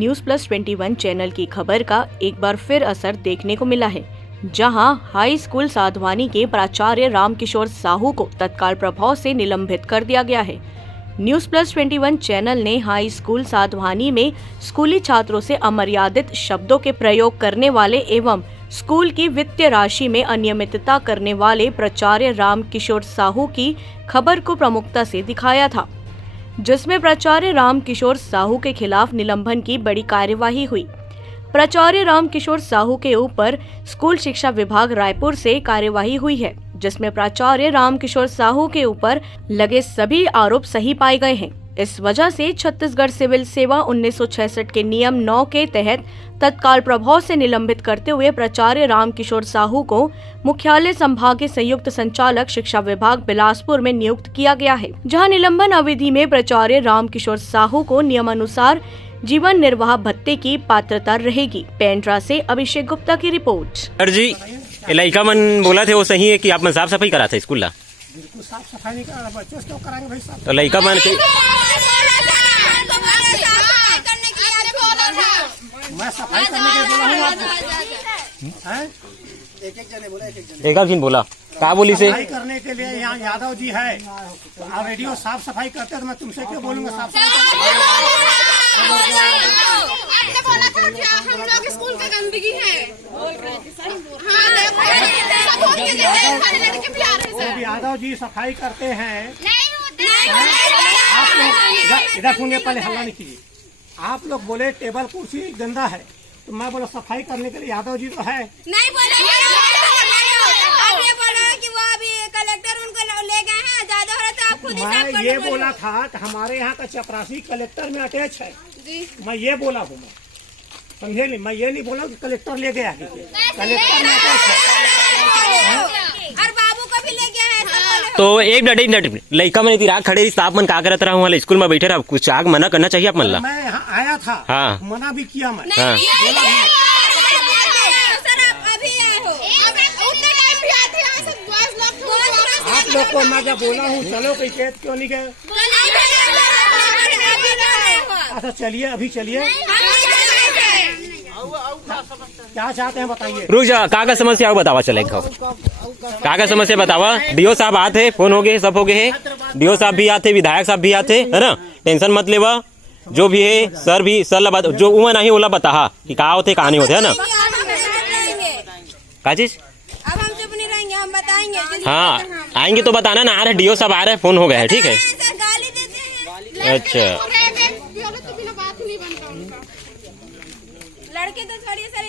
News plus 21 channel की खबर का एक बार फिर असर देखने को मिला है, जहां हाई स्कूल साधवानी के प्राचार्य रामकिशोर साहू को तत्काल प्रभाव से निलंबित कर दिया गया है। न्यूज़ प्लस 21 चैनल ने हाई स्कूल साधवानी में स्कूली छात्रों से अमर्यादित शब्दों के प्रयोग करने वाले एवं स्कूल की वित्तीय राशि में अनियमितता करने वाले प्राचार्य रामकिशोर साहू की खबर को प्रमुखता से दिखाया था, जिसमें प्राचार्य रामकिशोर साहू के खिलाफ निलंबन की बड़ी कार्यवाही हुई। प्राचार्य रामकिशोर साहू के ऊपर स्कूल शिक्षा विभाग रायपुर से कार्यवाही हुई है, जिसमें प्राचार्य रामकिशोर साहू के ऊपर लगे सभी आरोप सही पाए गए हैं। इस वजह से छत्तीसगढ़ सिविल सेवा 1966 के नियम 9 के तहत तत्काल प्रभाव से निलंबित करते हुए प्राचार्य रामकिशोर साहू को मुख्यालय संभागीय संयुक्त संचालक शिक्षा विभाग बिलासपुर में नियुक्त किया गया है, जहां निलंबन अवधि में प्राचार्य रामकिशोर साहू को नियमानुसार जीवन निर्वाह भत्ते की पात्रता रहेगी। पेंड्रा से अभिषेक गुप्ता की रिपोर्ट। सर जी, लड़का मन बोला थे वो सही है कि आप मन साफ सफाई करा था स्कूल ला? बिल्कुल साफ सफाई नहीं करा, बच्चे क्यों कराएंगे भाई साफ? तो लड़का मन मैं सफाई करने के बोला हूँ आपको, हैं? एक जन बोला क्या बोली से सफाई करने के लिए यहाँ यादव जी है, तो ऑलरेडी वो साफ सफाई करते हैं, तो मैं तुमसे क्यों बोलूँगा साफ हम लोग स्कूल का गंदगी है। यादव जी सफाई करते हैं। आप लोग इधर सुनिए, पहले हल्ला नहीं कीजिए। आप लोग बोले टेबल कुर्सी गंदा है, तो मैं बोला सफाई करने के लिए यादव जी तो है। नहीं बोले, आप ये बोला कि वो अभी कलेक्टर उनको ले गए हैं, ज्यादा हो रहा तो आप खुद ही साफ कर मैं ये बोला था कि हमारे यहाँ का चपरासी कलेक्टर में अटैच है, मैं ये बोला हूँ, मैं समझे नहीं, मैं ये नहीं बोला कि कलेक्टर ले गया है, कलेक्टर में अटैच है और बाबू को भी ले गया है। तो एक मिनट लड़का मन रात खड़े आप मन का करत रहा हूँ स्कूल में बैठे रहा, कुछ आग मना करना चाहिए आप मन ला। मैं यहाँ आया था, हाँ। मना भी किया मैं, हाँ। आप लोग को मैं जब बोला हूँ चलो कहीं कैद क्यों नहीं गए? अच्छा चलिए, अभी चलिए, क्या चाहते हैं बताइए। रुक जा, का समस्या हो बतावा चले का समस्या बतावा। डीओ साहब आते, फोन हो गए, सब हो गए है, डीओ साहब भी आते, विधायक साहब भी आते है ना, टेंशन मत लेवा, जो भी है सर भी सर जो उमा नहीं ओला बता कि कहा होते कहा नहीं होते है ना, का चीज अब हम चुप नहीं रहेंगे, हम बताएंगे। हाँ आएंगे तो बताना ना, आ रहे डीओ साहब आ रहे, फोन हो गया है, ठीक है। गाली देते हैं। अच्छा लड़के तो छोड़िए सर,